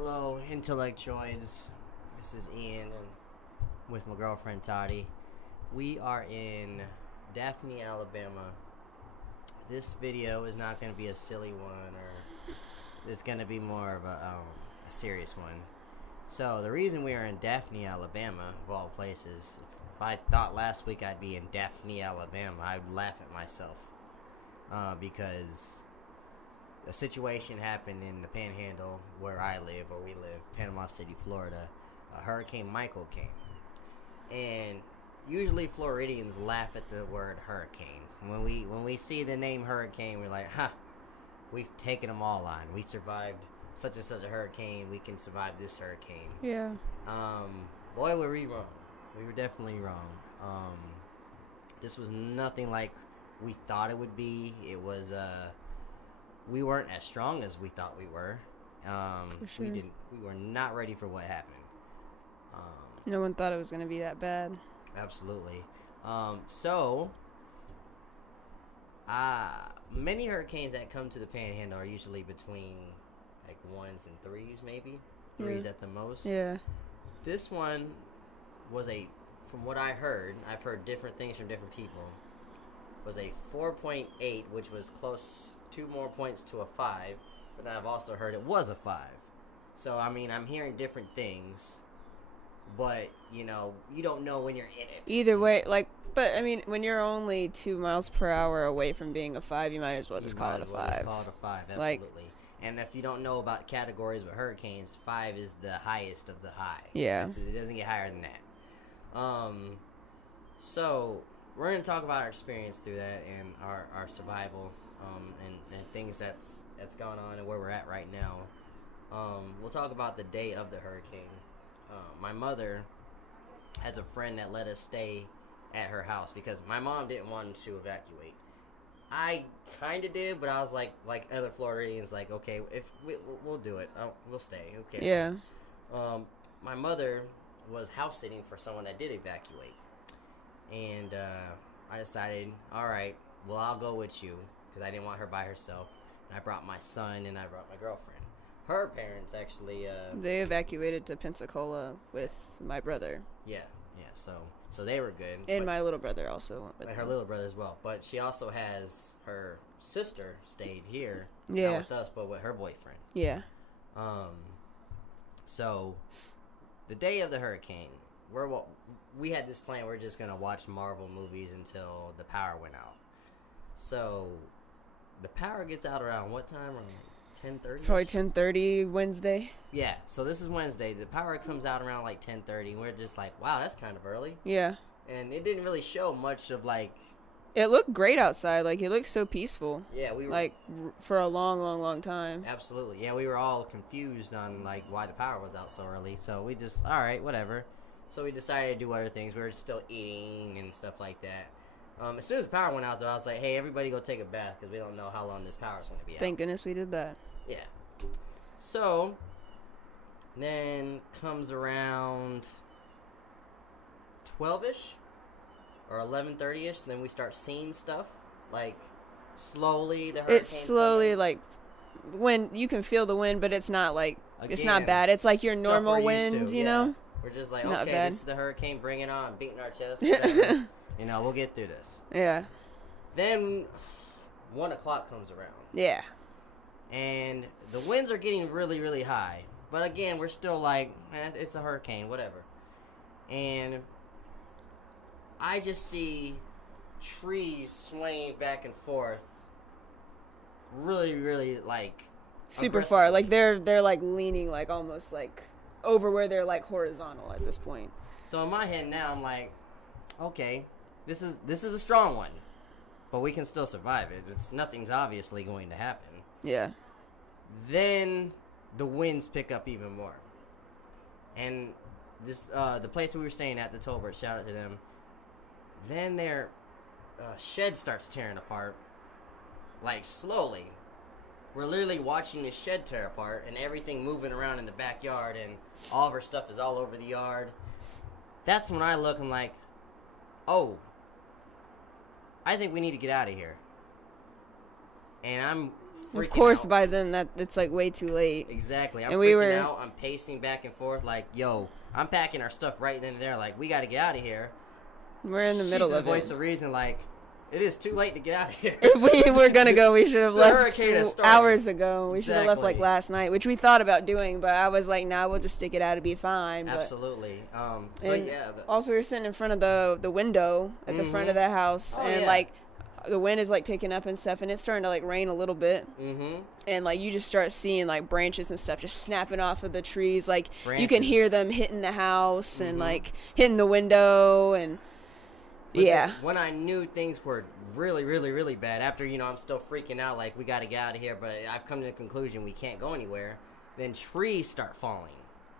Hello, intellectuals. This is Ian and with my girlfriend Taty. We are in Daphne, Alabama. This video is not going to be a silly one, or it's going to be more of a serious one. So the reason we are in Daphne, Alabama, of all places, if I thought last week I'd be in Daphne, Alabama, I'd laugh at myself because a situation happened in the Panhandle where we live, Panama City, Florida. Hurricane Michael came, and usually Floridians laugh at the word hurricane. When we see the name hurricane, we're like, "Ha, we've taken them all on. We survived such and such a hurricane. We can survive this hurricane." Yeah. Boy, were we wrong. We were definitely wrong. This was nothing like we thought it would be. It was we weren't as strong as we thought we were. For sure. We were not ready for what happened. No one thought it was going to be that bad. Absolutely. Many hurricanes that come to the Panhandle are usually between like 1s and 3s, maybe 3s at the most. Yeah. This one was from what I've heard different things from different people, was a 4.8, which was close, 2 more points to a 5, but then I've also heard it was a 5. So, I mean, I'm hearing different things, but, you know, you don't know when you're in it. Either way, but, I mean, when you're only 2 miles per hour away from being a 5, you might as well just call it a 5. Just call it a 5, absolutely. And if you don't know about categories with hurricanes, 5 is the highest of the high. Yeah. It doesn't get higher than that. So we're going to talk about our experience through that and our survival, and things that's gone on and where we're at right now. We'll talk about the day of the hurricane. My mother has a friend that let us stay at her house because my mom didn't want to evacuate. I kind of did, but I was like other Floridians, like, okay, if we'll do it, we'll stay. Who cares? Yeah. My mother was house sitting for someone that did evacuate, and I decided, all right, well, I'll go with you because I didn't want her by herself. And I brought my son and I brought my girlfriend. Her parents actually they evacuated to Pensacola with my brother. Yeah. So they were good. And my little brother also went with her little brother as well. But she also has her sister stayed here. Yeah. Not with us, but with her boyfriend. Yeah. So the day of the hurricane, we had this plan. We're just gonna watch Marvel movies until the power went out. So the power gets out around what time? Around 10:30. Probably 10:30 Wednesday. Yeah. So this is Wednesday. The power comes out around like 10:30. And we're just like, wow, that's kind of early. Yeah. And it didn't really show much of like. It looked great outside. Like, it looked so peaceful. Yeah, we were like for a long time. Absolutely. Yeah, we were all confused on like why the power was out so early. So we just, all right, whatever. So we decided to do other things. We were still eating and stuff like that. As soon as the power went out, though, I was like, hey, everybody go take a bath because we don't know how long this power is going to be out. Thank goodness we did that. Yeah. So then comes around 12-ish or 11:30-ish, then we start seeing stuff like slowly. It's slowly like wind. You can feel the wind, but it's not like it's not bad. It's like your normal wind, you know. We're just like, not okay, bad. This is the hurricane. Bring it on. Beating our chest. You know, we'll get through this. Yeah. Then 1 o'clock comes around. Yeah. And the winds are getting really, really high. But again, we're still like, it's a hurricane, whatever. And I just see trees swaying back and forth really, really, like, super far. Like, they're like leaning, like, almost, like, over where they're, like, horizontal at this point. So in my head now, I'm like, okay, this is a strong one. But we can still survive it. Nothing's obviously going to happen. Yeah. Then the winds pick up even more. And this the place we were staying at, the Tolbert, shout out to them. Then their shed starts tearing apart, like slowly. We're literally watching this shed tear apart and everything moving around in the backyard, and all of our stuff is all over the yard. That's when I look, I'm like, oh, I think we need to get out of here. And I'm Of course, out. by then that it's like way too late. Exactly. I'm freaking out. I'm pacing back and forth like, yo, I'm packing our stuff right then and there. Like, we got to get out of here. We're in the middle of it. Voice of reason, like, it is too late to get out of here. If we were going to go, we should have left hours ago. We should have left, like, last night, which we thought about doing, but I was like, nah, we'll just stick it out. It'll be fine. But, absolutely. Also, we were sitting in front of the window at the front of the house, like, the wind is, like, picking up and stuff, and it's starting to, like, rain a little bit. And, like, you just start seeing, like, branches and stuff just snapping off of the trees. Like, you can hear them hitting the house and, like, hitting the window and... When I knew things were really, really, really bad, after, I'm still freaking out, like, we got to get out of here, but I've come to the conclusion we can't go anywhere, then trees start falling.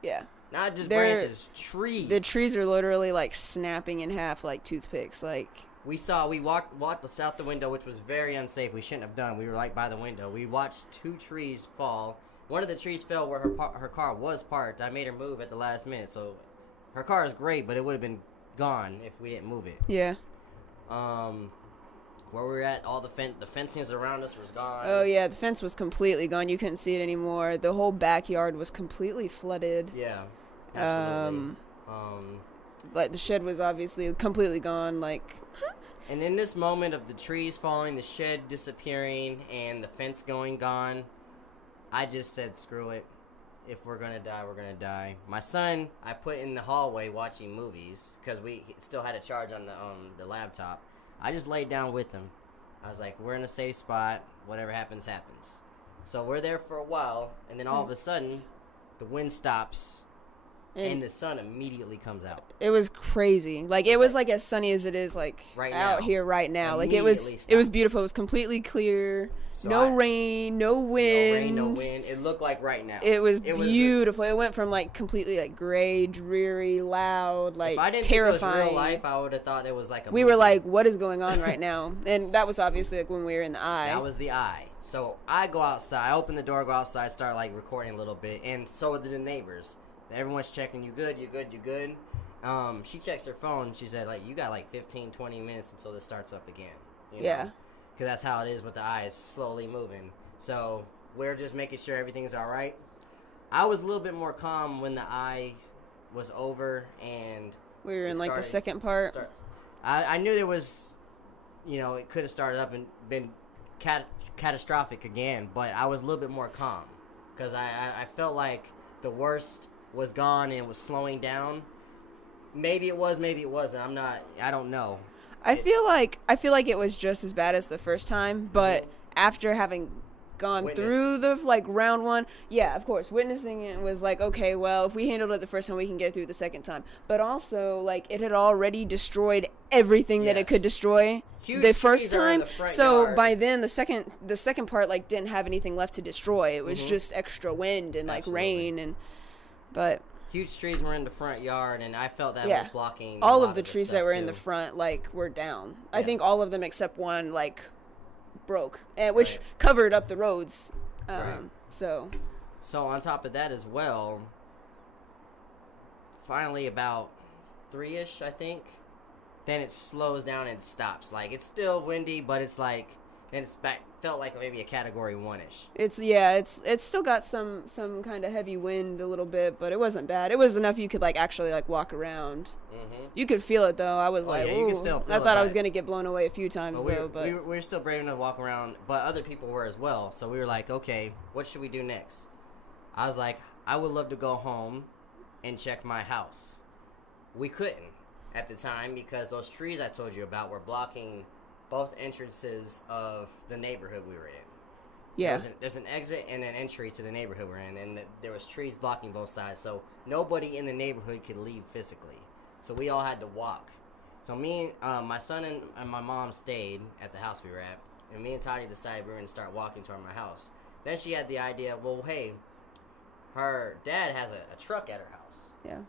Yeah. Not just branches, trees. The trees are literally, like, snapping in half like toothpicks, like... We walked out the window, which was very unsafe. We shouldn't have done. We were, like, by the window. We watched 2 trees fall. One of the trees fell where her car was parked. I made her move at the last minute, so her car is great, but it would have been gone if we didn't move it. Yeah. Where we were at, all the fencings around us was gone. Oh yeah, the fence was completely gone. You couldn't see it anymore. The whole backyard was completely flooded. Yeah, absolutely. Like the shed was obviously completely gone. Like. And in this moment of the trees falling, the shed disappearing, and the fence gone, I just said, screw it. If we're gonna die, we're gonna die. My son, I put in the hallway watching movies because we still had a charge on the laptop. I just laid down with him. I was like, we're in a safe spot. Whatever happens, happens. So we're there for a while, and then all of a sudden, the wind stops, and the sun immediately comes out. It was crazy. Like, it was like as sunny as it is like out here right now. Like it was beautiful. It was completely clear. So no rain, no wind. No wind. It looked like right now. It was beautiful. It went from like completely like gray, dreary, loud, like if I didn't terrifying. Think it was real life, I would have thought it was like a movie. We were like, what is going on right now? And that was obviously like when we were in the eye. That was the eye. So I go outside. I open the door, go outside, start like recording a little bit, and so did the neighbors. Everyone's checking, you good? She checks her phone. She said, like, you got like 15, 20 minutes until this starts up again. You know? Yeah. Because that's how it is with the eye. It's slowly moving. So we're just making sure everything's all right. I was a little bit more calm when the eye was over and we were in like the second part. I knew there was, it could have started up and been catastrophic again, but I was a little bit more calm because I felt like the worst was gone and it was slowing down. Maybe it was, maybe it wasn't. I don't know. I feel like it was just as bad as the first time, but after having gone through the like round one, yeah, of course, witnessing it was like, okay, well, if we handled it the first time, we can get through the second time. But also, like, it had already destroyed everything that it could destroy the first time. So by then, the second part like didn't have anything left to destroy. It was just extra wind and like rain but. Huge trees were in the front yard, and I felt that was blocking all of the trees that were in the front, like, were down. Yeah. I think all of them except one, like, broke, which covered up the roads. So on top of that as well, finally about 3-ish, I think, then it slows down and stops. Like, it's still windy, but it's like, and it's back. Felt like maybe a category 1-ish. It's still got some kind of heavy wind a little bit, but it wasn't bad. It was enough you could like actually like walk around. You could feel it though. I was you could still feel I thought I was gonna get blown away a few times but we were still brave enough to walk around, but other people were as well. So we were like, okay, what should we do next? I was like, I would love to go home and check my house. We couldn't at the time because those trees I told you about were blocking both entrances of the neighborhood we were in. Yeah. There's an exit and an entry to the neighborhood we're in, and there was trees blocking both sides, so nobody in the neighborhood could leave physically. So we all had to walk. So me, my son and my mom stayed at the house we were at, and me and Taty decided we were going to start walking toward my house. Then she had the idea, well, hey, her dad has a truck at her house. Yeah.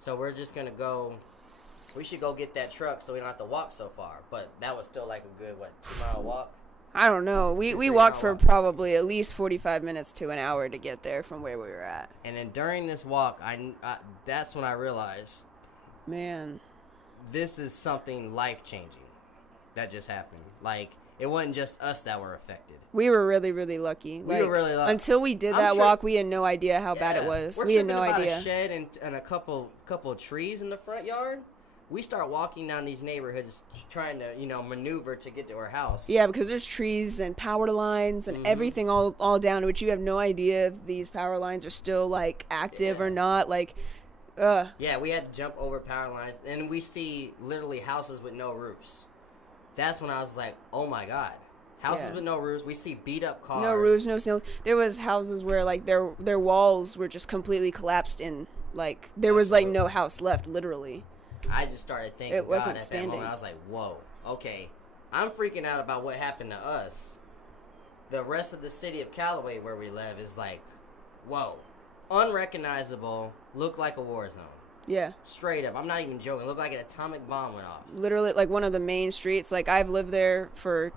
So we're just going to go... We should go get that truck so we don't have to walk so far. But that was still like a good, 2-mile walk? I don't know. We walked for probably at least 45 minutes to an hour to get there from where we were at. And then during this walk, that's when I realized, man, this is something life-changing that just happened. Like, it wasn't just us that were affected. We were really, really lucky. We were really lucky. Until we did that walk, we had no idea how bad it was. We had no idea. A shed and a couple of trees in the front yard. We start walking down these neighborhoods trying to, maneuver to get to our house. Yeah, because there's trees and power lines and everything all down, which you have no idea if these power lines are still, like, active or not. Like, Yeah, we had to jump over power lines, and we see literally houses with no roofs. That's when I was like, oh, my God. Houses with no roofs. We see beat up cars. No roofs, no ceilings. There was houses where like their walls were just completely collapsed in. Like there was like no house left, literally. I just started thinking, it wasn't God, at standing. that moment, I was like, whoa, okay. I'm freaking out about what happened to us. The rest of the city of Callaway where we live is like, whoa. Unrecognizable, looked like a war zone. Yeah. Straight up. I'm not even joking. Looked like an atomic bomb went off. Literally, like one of the main streets. Like I've lived there for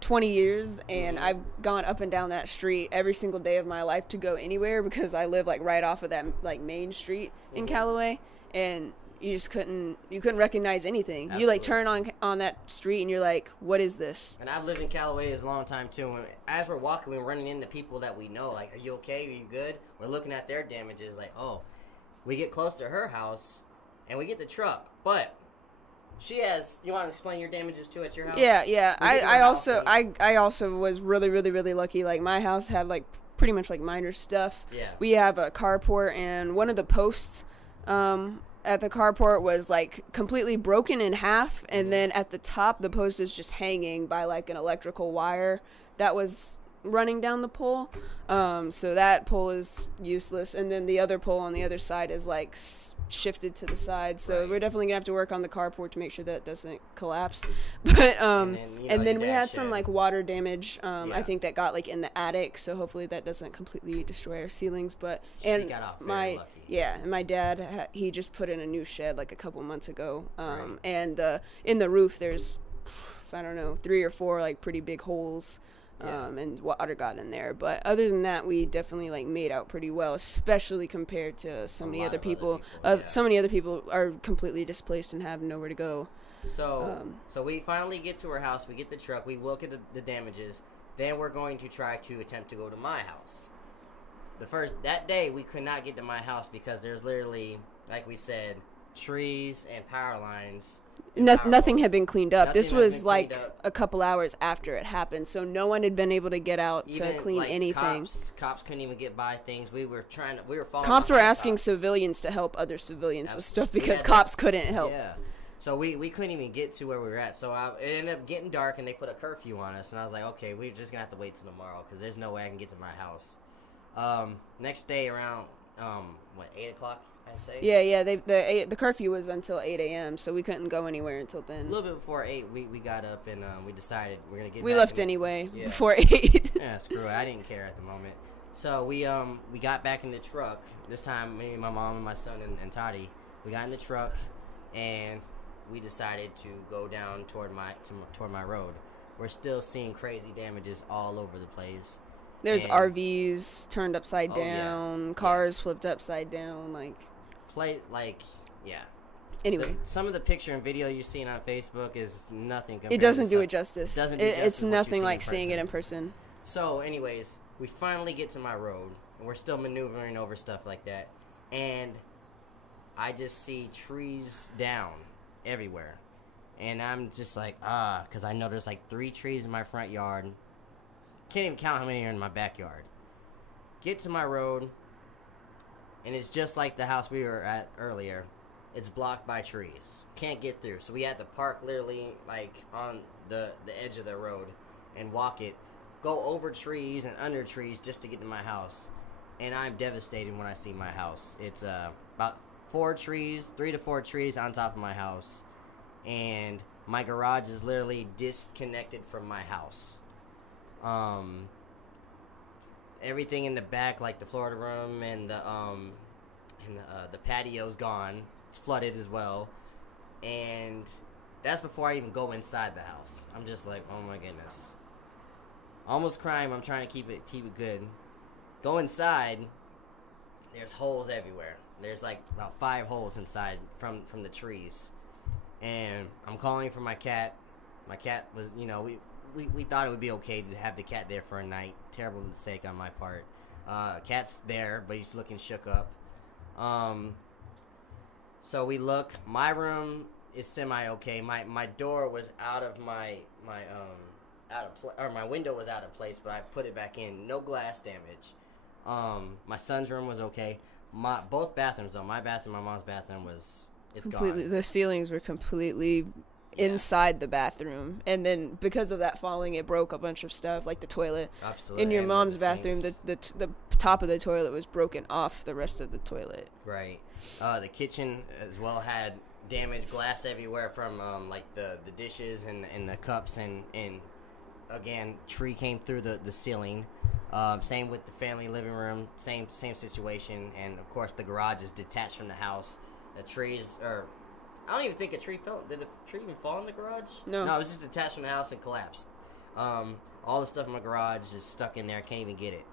20 years and I've gone up and down that street every single day of my life to go anywhere because I live like right off of that like main street in Callaway, and you just couldn't recognize anything. Absolutely. You like turn on that street and you're like, what is this? And I've lived in Callaway a long time too, and as we're walking, we're running into people that we know, like, are you okay, are you good? We're looking at their damages, like, oh. We get close to her house and we get the truck, but she has. You want to explain your damages too at your house? Yeah. I also was really, really, really lucky. Like my house had like pretty much like minor stuff. Yeah. We have a carport, and one of the posts at the carport was like completely broken in half, and then at the top the post is just hanging by like an electrical wire that was running down the pole. So that pole is useless, and then the other pole on the other side is like shifted to the side, so we're definitely gonna have to work on the carport to make sure that it doesn't collapse. But and then we had some like water damage. I think that got like in the attic, so hopefully that doesn't completely destroy our ceilings. But and got off very lucky. And my dad he just put in a new shed like a couple months ago. And in the roof there's, I don't know, 3 or 4 like pretty big holes. And water got in there, but other than that, we definitely like made out pretty well, especially compared to so many other people. So many other people are completely displaced and have nowhere to go. So we finally get to her house. We get the truck. We look at the damages. Then we're going to try to attempt to go to my house. That day we could not get to my house because there's literally, like we said, trees and power lines. Nothing had been cleaned up. This was like a couple hours after it happened, so no one had been able to get out to clean anything. Cops couldn't even get by things. We were following. Cops were asking civilians to help other civilians with stuff because cops couldn't help. Yeah. So we couldn't even get to where we were at. So it ended up getting dark, and they put a curfew on us. And I was like, okay, we're just gonna have to wait till tomorrow because there's no way I can get to my house. Next day around 8 o'clock. I'd say. Yeah. The curfew was until 8 a.m., so we couldn't go anywhere until then. A little bit before 8, we got up and we decided we're gonna get. We left anyway before 8. Yeah, screw it. I didn't care at the moment. So we got back in the truck. This time, me, my mom, and my son and Taty, we got in the truck and we decided to go down toward my road. We're still seeing crazy damages all over the place. There's RVs turned upside down, cars flipped upside down, Anyway, some of the picture and video you're seeing on Facebook is nothing. It doesn't do it justice. It's nothing like seeing it in person. So, anyways, we finally get to my road, and we're still maneuvering over stuff like that, and I just see trees down everywhere, and I'm just like, because I know there's like 3 trees in my front yard. Can't even count how many are in my backyard. Get to my road, and it's just like the house we were at earlier. It's blocked by trees. Can't get through. So we had to park literally like on the edge of the road and walk it. Go over trees and under trees just to get to my house. And I'm devastated when I see my house. It's about 3 to 4 trees on top of my house. And my garage is literally disconnected from my house. Everything in the back, like the Florida room and the patio's gone. It's flooded as well, and that's before I even go inside the house. I'm just like, oh my goodness, almost crying. I'm trying to keep it good. Go inside. There's holes everywhere. There's like about 5 holes inside from the trees, and I'm calling for my cat. My cat was, we thought it would be okay to have the cat there for a night. Terrible mistake on my part. Cat's there, but he's looking shook up. So we look. My room is semi okay. My door was out of my window was out of place, but I put it back in. No glass damage. My son's room was okay. Both bathrooms though. My bathroom, my mom's bathroom it's gone. The ceilings were completely inside the bathroom, and then because of that falling, it broke a bunch of stuff, like the toilet. Absolutely. In your mom's bathroom, the top of the toilet was broken off the rest of the toilet. Right. The kitchen as well had damaged glass everywhere from like the dishes and the cups, and again, tree came through the ceiling. Same with the family living room, same situation, and of course the garage is detached from the house. The trees are. I don't even think a tree fell. Did the tree even fall in the garage? No, it was just detached from the house and collapsed. All the stuff in my garage is stuck in there. I can't even get it.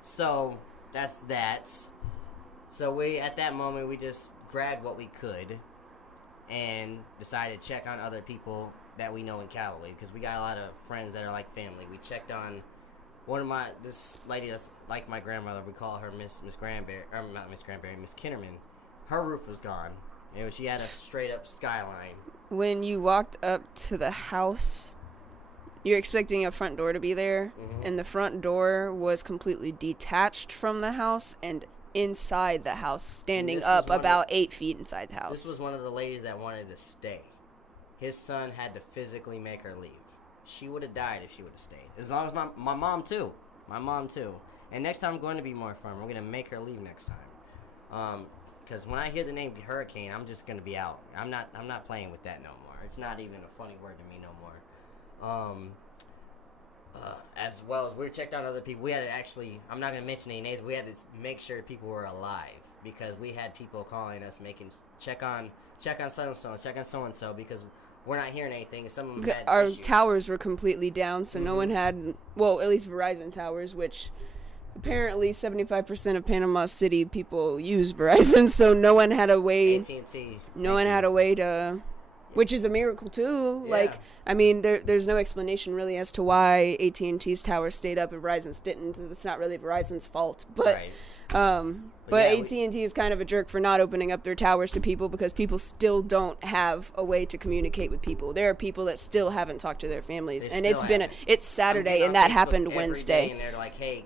So that's that. So at that moment, we just grabbed what we could and decided to check on other people that we know in Callaway, because we got a lot of friends that are like family. We checked on this lady that's like my grandmother. We call her Miss Granberry, or not Miss Granberry, Miss Kinnerman. Her roof was gone. She had a straight up skyline. When you walked up to the house, you're expecting a front door to be there, and the front door was completely detached from the house and inside the house, standing up about 8 feet inside the house. This was one of the ladies that wanted to stay. His son had to physically make her leave. She would have died if she would have stayed. As long as my mom too. My mom too. And next time I'm going to be more firm. We're going to make her leave next time. Because when I hear the name hurricane, I'm just going to be out. I'm not playing with that no more. It's not even a funny word to me no more. As well as we checked on other people. We had to actually, I'm not going to mention any names, but we had to make sure people were alive. Because we had people calling us, check on so-and-so, check on so-and-so, because we're not hearing anything. Some of them had Our issues. towers were completely down, so no one had, well, at least Verizon towers, which apparently 75% of Panama City people use Verizon, so no one had a way. AT&T. No one had a way to, which is a miracle too. Yeah. Like, I mean, there's no explanation really as to why AT&T's towers stayed up and Verizon's didn't. It's not really Verizon's fault, but right. But AT&T is kind of a jerk for not opening up their towers to people, because people still don't have a way to communicate with people. There are people that still haven't talked to their families, and it's Saturday, and that happened Wednesday. And they're like, "Hey,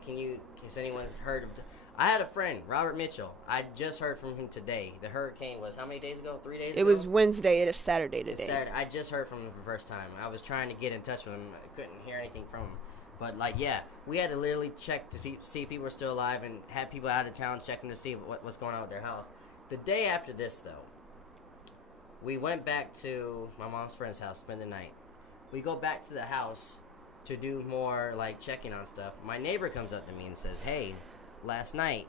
has anyone heard of?" I had a friend, Robert Mitchell. I just heard from him today. The hurricane was how many days ago? 3 days ago? It was Wednesday. It is Saturday today. Saturday. I just heard from him for the first time. I was trying to get in touch with him. I couldn't hear anything from him. But, we had to literally check to see if people were still alive, and had people out of town checking to see what's going on with their house. The day after this, though, we went back to my mom's friend's house, spend the night. We go back to the house to do more, checking on stuff. My neighbor comes up to me and says, "Hey, last night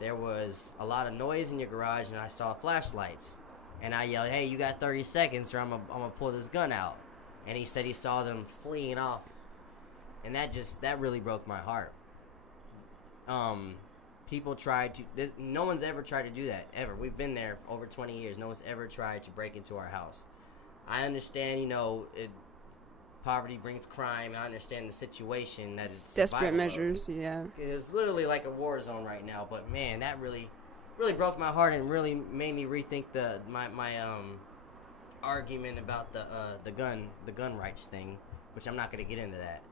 there was a lot of noise in your garage, and I saw flashlights." And I yelled, "Hey, you got 30 seconds or I'm gonna pull this gun out." And he said he saw them fleeing off. And that really broke my heart. People tried to. No one's ever tried to do that, ever. We've been there for over 20 years. No one's ever tried to break into our house. I understand, poverty brings crime. I understand the situation that it's desperate measures. Yeah, it's literally like a war zone right now. But man, that really broke my heart and really made me rethink my argument about the gun rights thing, which I'm not going to get into that.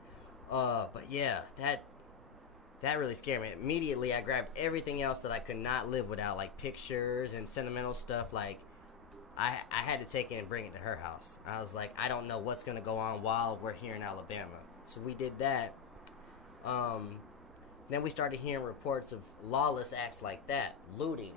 But yeah, that really scared me. Immediately, I grabbed everything else that I could not live without, like pictures and sentimental stuff. Like, I had to take it and bring it to her house. I was like, I don't know what's going to go on while we're here in Alabama. So we did that. Then we started hearing reports of lawless acts like that. Looting,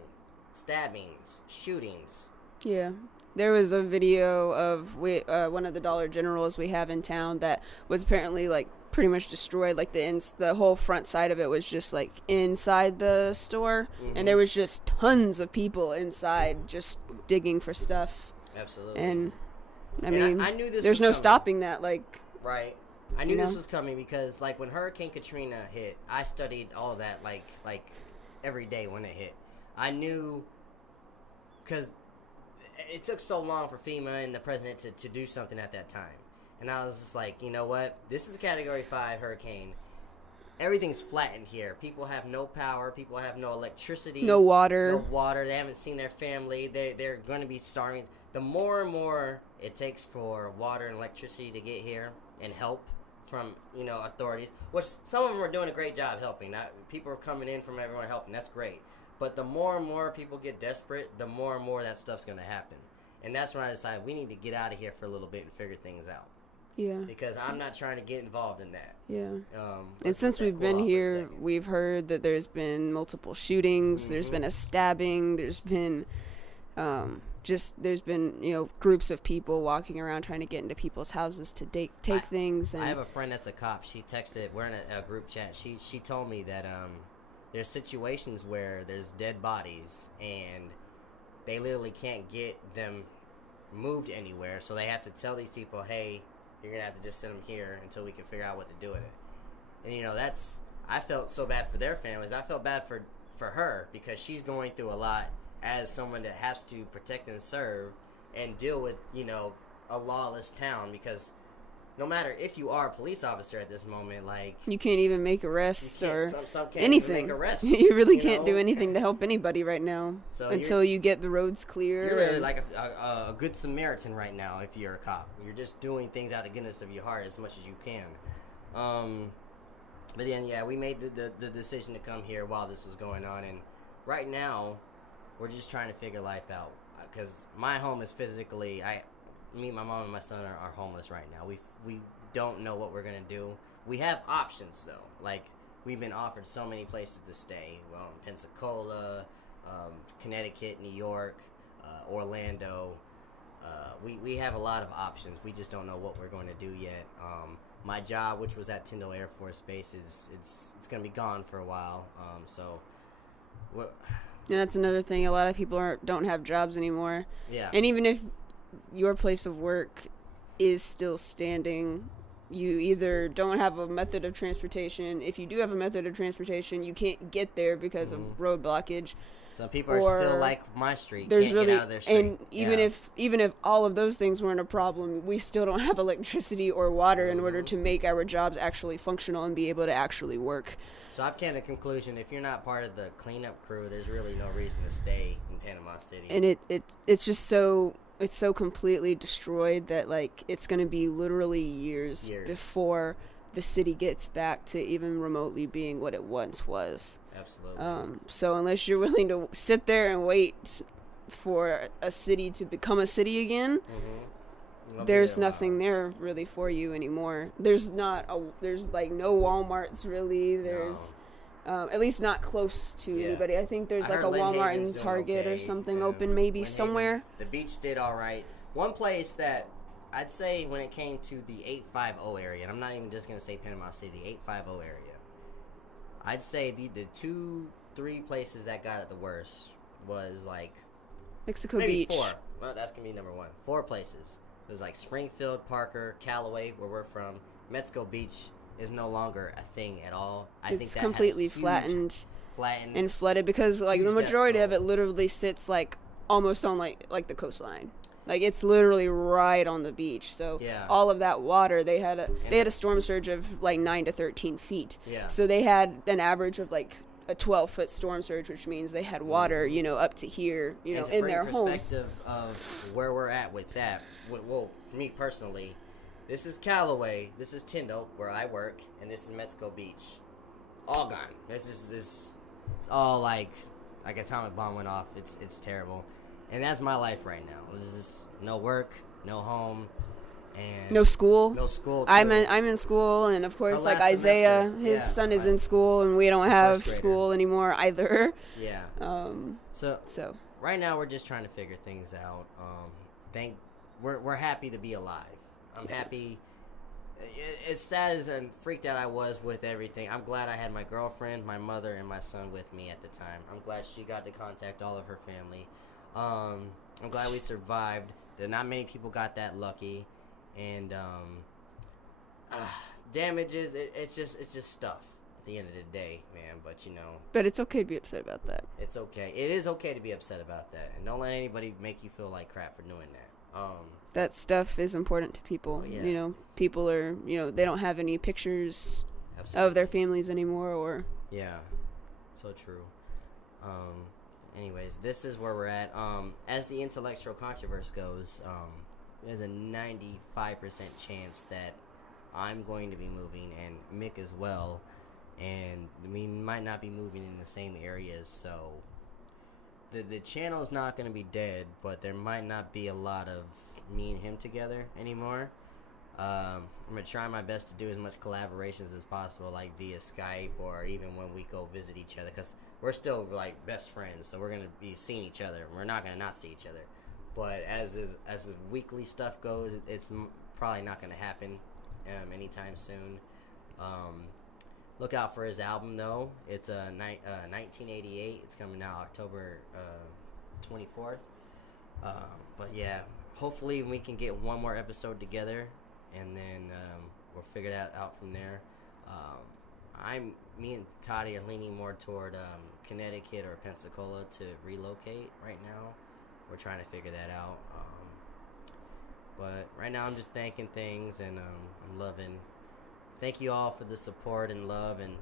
stabbings, shootings. Yeah. There was a video of one of the Dollar Generals we have in town that was apparently pretty much destroyed. Like the whole front side of it was just inside the store, and there was just tons of people inside just digging for stuff. Absolutely. And I mean, I knew this. There's no coming. Stopping that. Right. I knew this was coming because when Hurricane Katrina hit, I studied all of that like every day when it hit. I knew because it took so long for FEMA and the president to do something at that time. and I was just like, you know what? This is a Category 5 hurricane. Everything's flattened here. People have no power. People have no electricity. No water. No water. They haven't seen their family. They're going to be starving. The more and more it takes for water and electricity to get here and help from, authorities, which some of them are doing a great job helping. People are coming in from everyone helping. That's great. But the more and more people get desperate, the more and more that stuff's going to happen. And that's when I decided we need to get out of here for a little bit and figure things out. Yeah. Because I'm not trying to get involved in that. Yeah. And since we've been here, we've heard that there's been multiple shootings. Mm-hmm. There's been a stabbing. There's been, groups of people walking around trying to get into people's houses to take things. And I have a friend that's a cop. She texted. We're in a group chat. She told me that there's situations where there's dead bodies and they literally can't get them moved anywhere, so they have to tell these people, hey, you're going to have to just send them here until we can figure out what to do with it. And, I felt so bad for their families. I felt bad for her because she's going through a lot as someone that has to protect and serve and deal with, a lawless town, because no matter if you are a police officer at this moment, like... You can't even make arrests or some can't anything. Even make arrests, you really can't do anything to help anybody right now until you get the roads clear. You're really like a good Samaritan right now if you're a cop. You're just doing things out of goodness of your heart as much as you can. But then, we made the decision to come here while this was going on. And right now, we're just trying to figure life out. Because my home is physically... Me, my mom, and my son are homeless right now. We don't know what we're going to do. We have options, though. Like, we've been offered so many places to stay. Well, Pensacola, Connecticut, New York, Orlando. We have a lot of options. We just don't know what we're going to do yet. My job, which was at Tyndall Air Force Base, it's going to be gone for a while. And that's another thing. A lot of people don't have jobs anymore. Yeah. And even if your place of work is still standing, you either don't have a method of transportation. If you do have a method of transportation, you can't get there because of road blockage. Some people are still like my street. There's can't really, get out of their street. And even if all of those things weren't a problem, we still don't have electricity or water in order to make our jobs actually functional and be able to actually work. So I've came to the conclusion, if you're not part of the cleanup crew, there's really no reason to stay in Panama City. And it's just so... It's so completely destroyed that, like, it's going to be literally years before the city gets back to even remotely being what it once was. Absolutely. So unless you're willing to sit there and wait for a city to become a city again, there's nothing there really for you anymore. There's like no Walmarts really. There's... at least not close to anybody. I think there's like a Walmart and Target or something open maybe somewhere. The beach did all right. One place that I'd say when it came to the 850 area, and I'm not even just going to say Panama City, the 850 area, I'd say the 2-3 places that got it the worst was like... Mexico maybe Beach. 4. Well, that's going to be number 1. 4 places. It was like Springfield, Parker, Callaway, where we're from, Mexico Beach... is no longer a thing at all. I think that completely flattened and flooded because like the majority of it literally sits like almost on like the coastline. Like it's literally right on the beach. So all of that water, they had a storm surge of like 9 to 13 feet. Yeah. So they had an average of like a 12-foot storm surge, which means they had water, up to here, in their homes. Perspective of where we're at with that. Well, for me personally, this is Callaway, this is Tyndall, where I work, and this is Mexico Beach. All gone. It's all like an atomic bomb went off. It's terrible. And that's my life right now. This is no work, no home, and no school. No school. Too. I'm in school, and of course, like Isaiah, his son is in school, and we don't have school anymore either. Yeah. So right now we're just trying to figure things out. We're happy to be alive. I'm happy. As sad as and freaked out I was with everything, I'm glad I had my girlfriend, my mother, and my son with me at the time. I'm glad she got to contact all of her family. I'm glad we survived. Not many people got that lucky. And damages, it's just stuff at the end of the day, man. But it's okay to be upset about that. It's okay. It is okay to be upset about that. And don't let anybody make you feel like crap for doing that. that stuff is important to people. Oh, yeah. You know, people are, they don't have any pictures Absolutely. of their families anymore, or... Yeah, so true. Anyways, this is where we're at. As the intellectual controversy goes, there's a 95% chance that I'm going to be moving, and Mick as well, and we might not be moving in the same areas, so the channel is not going to be dead, but there might not be a lot of me and him together anymore. I'm going to try my best to do as much collaborations as possible, like via Skype, or even when we go visit each other, because we're still, like, best friends, so we're going to be seeing each other. We're not going to not see each other. But as the weekly stuff goes, it's probably not going to happen anytime soon. Look out for his album, though. It's 1988. It's coming out October 24th. But, yeah, hopefully we can get one more episode together, and then we'll figure that out from there. Me and Taty are leaning more toward Connecticut or Pensacola to relocate right now. We're trying to figure that out. But right now I'm just thanking things, and I'm loving. Thank you all for the support and love and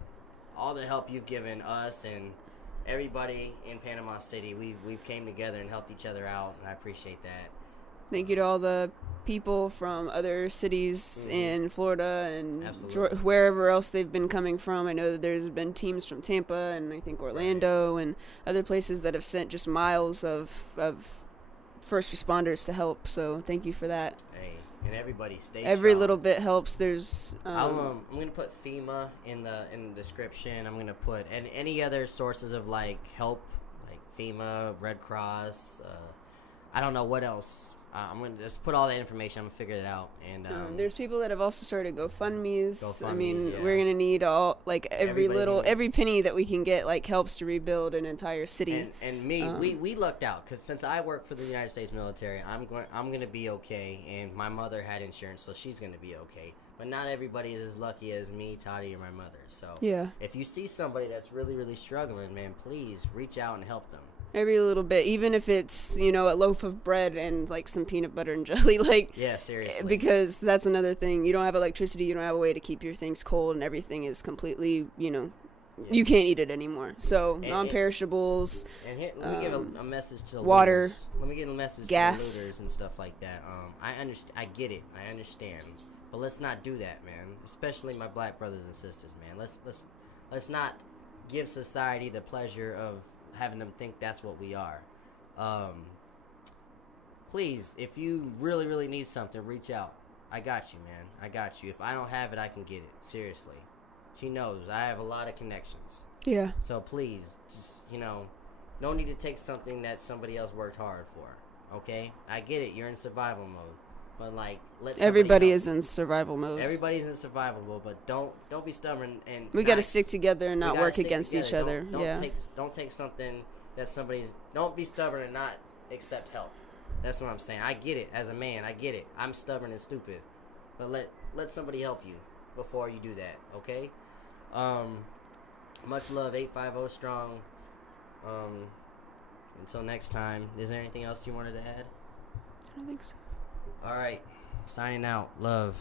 all the help you've given us and everybody in Panama City. We've came together and helped each other out, and I appreciate that. Thank you to all the people from other cities in Florida and wherever else they've been coming from. I know that there's been teams from Tampa and I think Orlando and other places that have sent just miles of first responders to help. So thank you for that. Hey, and everybody stay Every strong. little bit helps. There's I'm gonna put FEMA in the description. I'm gonna put any other sources of like help, like FEMA, Red Cross. I don't know what else. I'm going to just put all that information. I'm going to figure it out. And there's people that have also started GoFundMes. GoFundMes, I mean, yeah. We're going to need every penny that we can get, like, helps to rebuild an entire city. And we lucked out, because since I work for the United States military, I'm going to be okay. And my mother had insurance, so she's going to be okay. But not everybody is as lucky as me, Taty, or my mother. So yeah. If you see somebody that's really, really struggling, man, please reach out and help them. Every little bit, even if it's, a loaf of bread and, like, some peanut butter and jelly, like... Yeah, seriously. Because that's another thing. You don't have electricity, you don't have a way to keep your things cold, and everything is completely, you can't eat it anymore. So, non-perishables... And here, let me give a message to the water, looters. Let me give a message gas. To the looters and stuff like that. I get it. I understand. But let's not do that, man. Especially my black brothers and sisters, man. Let's not give society the pleasure of having them think that's what we are. Please, if you really, really need something, reach out. I got you, man. I got you. If I don't have it, I can get it. Seriously. She knows. I have a lot of connections. Yeah. So please, just, no need to take something that somebody else worked hard for. Okay? I get it. You're in survival mode. But, like, everybody is in survival mode. Everybody's in survival mode, but don't be stubborn, and we got to stick together and not work against each other. Don't take something that somebody's. Don't be stubborn and not accept help. That's what I'm saying. I get it. As a man, I get it. I'm stubborn and stupid, but let somebody help you before you do that. Okay. Much love. 850 strong. Until next time. Is there anything else you wanted to add? I don't think so. All right, signing out. Love.